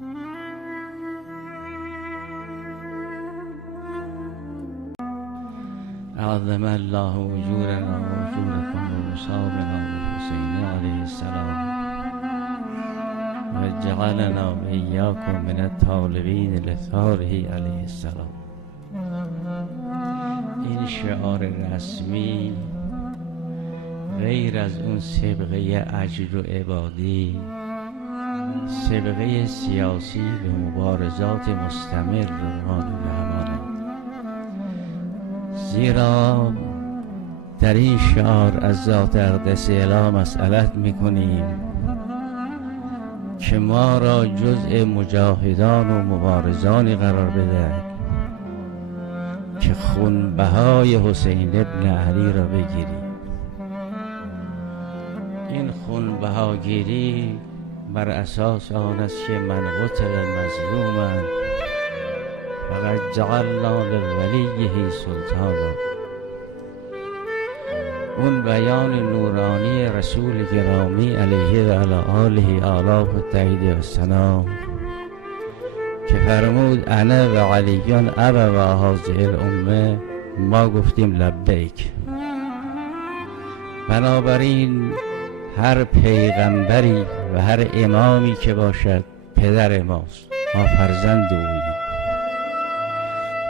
عظم الله اجورنا و اجورکم و مصابنا بالحسین علیه السلام و جعلنا و ایاکم من الطالبین لثاره علیه السلام. این شعار رسمی غیر از اون سابقه اجر و عبادی، سابقه سیاسی و مبارزات مستمر رو ما نگهبانند. زیرا در این شعار از ذات اقدس اله مسئلت میکنیم که ما را جزء مجاهدان و مبارزانی قرار بدهد که خونبهای حسین ابن علی را بگیریم. این خونبهاگیری بر اساس آن است که من قتل مظلوما فقد جعلنا لولیه سلطانا. اون بیان نورانی رسول گرامی علیه و علی آله آلاف التایید و سلام که فرمود انا و علیان ابا و هذه الامه، ما گفتیم لبیک. بنابراین هر پیغمبری و هر امامی که باشد پدر ماست، ما فرزند اوییم.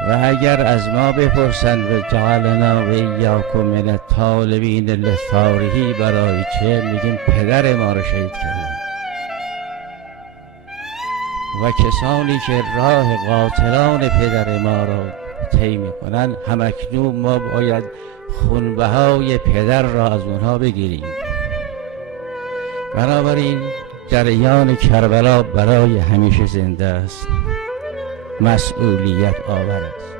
و اگر از ما بپرسند و جعلنا و ایاکم من الطالبین لثاره، برای چه؟ میگیم پدر ما رو شهید کردن. و کسانی که راه قاتلان پدر ما را طی میکنن، همکنون ما باید خونبهای پدر را از اونها بگیریم. بنابراین جریان کربلا برای همیشه زنده است، مسئولیت آور است.